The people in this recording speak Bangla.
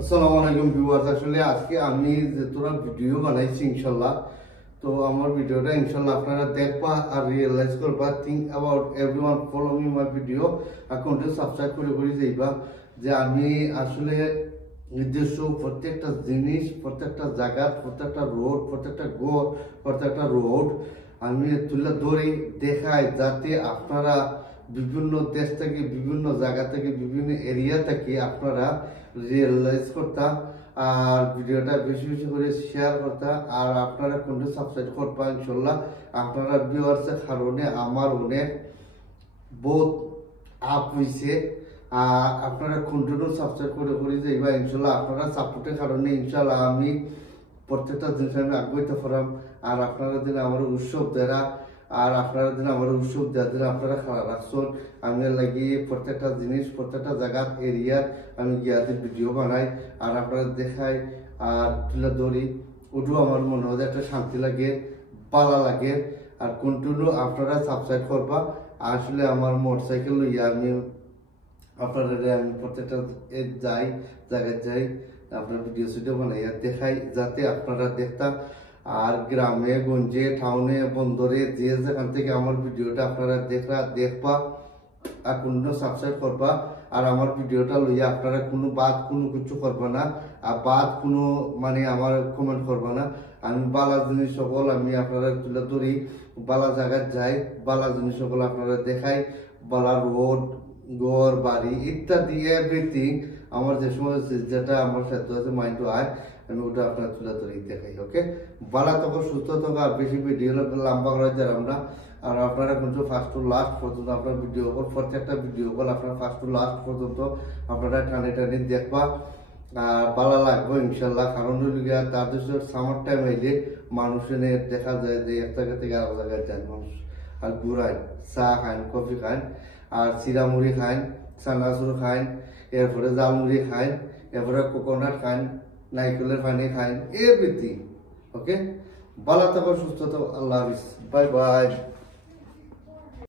আসসালামু আলাইকুম ভিউয়ার্স। আসলে আজকে আমি যে তোরা ভিডিও বানাইছি ইনশাল্লাহ, তো আমার ভিডিওটা ইনশাল্লাহ আপনারা দেখবা আর রিয়েলাইজ করবা। Think about everyone follow me my video আর কন্টিনিউ সাবস্ক্রাইব করে যাইবা যে আমি আসলে নিজস্ব প্রত্যেকটা জিনিস, প্রত্যেকটা জায়গা, প্রত্যেকটা রোড, প্রত্যেকটা রোড আমি তুলে ধরে দেখাই, যাতে আপনারা বিভিন্ন দেশ থেকে, বিভিন্ন জায়গা থেকে, বিভিন্ন এরিয়া থেকে আপনারা রিয়েলাইজ করতা আর ভিডিওটা বেশি বেশি করে শেয়ার করতা আর আপনারা কোনটা সাবস্ক্রাইব করবা। ইনশাল্লাহ আপনারা ভিউয়ার্সের কারণে আমার অনেক বহুত আপ হয়েছে। আর আপনারা কন্টিনিউ সাবস্ক্রাইব করে যাইবা ইনশাল্লাহ। আপনারা সাপোর্টের কারণে ইনশাল্লাহ আমি প্রত্যেকটা জিনিস আমি আগাইতে পারাম। আর আপনারা দিন আমার উৎসব দেরা আর আপনারা দিন আমার উৎসব দেওয়ার দিন আপনারা খারাপ রাখছেন। আমি লাগি প্রত্যেকটা জিনিস, প্রত্যেকটা জায়গার এরিয়ার আমি গিয়াদের ভিডিও বানাই আর আপনারা দেখাই আর তুলে ধরি। ওটাও আমার মনে হয় একটা শান্তি লাগে, ভালো লাগে। আর কন্টিনিউ আপনারা সাবস্ক্রাইব করবা। আসলে আমার মোটরসাইকেল লইয়া আমি আপনারা আমি প্রত্যেকটা জায়গায় যাই, আপনার ভিডিও বানাই আর দেখাই, যাতে আপনারা দেখতাম। আর গ্রামে গঞ্জে টাউনে বন্দরে যে যেখান থেকে আমার ভিডিওটা আপনারা দেখবা আর কোনো সাবস্ক্রাইব করবা। আর আমার ভিডিওটা লইয়া আপনারা কোনো কিছু করবা না আর কোনো মানে আমার কমেন্ট করবা না। আমি বালা জিনিস সকল আমি আপনারা তুলে ধরি, বালা জায়গায় যাই, বালা জিনিস সকল আপনারা দেখাই, বালা রোড, ঘর বাড়ি ইত্যাদি এভরিথিং আমার যে সময় যেটা আমার সাথে আছে মাইন্ড আয় আমি ওটা আপনার তুলে ধরে দেখাই। ওকে, ভালো থাকো, সুস্থ থাকো আর বেশি ভিডিও লম্বা করা যারাম না। আর আপনারা কিন্তু ফার্স্ট টু লাস্ট পর্যন্ত আপনার ভিডিও কল, প্রত্যেকটা ভিডিও কল আপনার ফার্স্ট টু লাস্ট পর্যন্ত আপনারা টানে দেখবা আর ভালো লাগবে ইনশাল্লাহ। কারণ তার দেশের সামার টাইম আইলে মানুষের দেখা যায় যে এক জায়গা থেকে আরেক জায়গায় যায় মানুষ আর ঘুরায়, চা খান, কফি খান আর চিরামুড়ি খান, চানাচুর খান, এরপরে জালমুড়ি খান, এরপরে কোকোনাট খান, নাইকেলের পানি খান, এভরিথিং। ওকে, ভালো থাকো, সুস্থ থাকো, আল্লাহ হাফিজ, বাই বাই।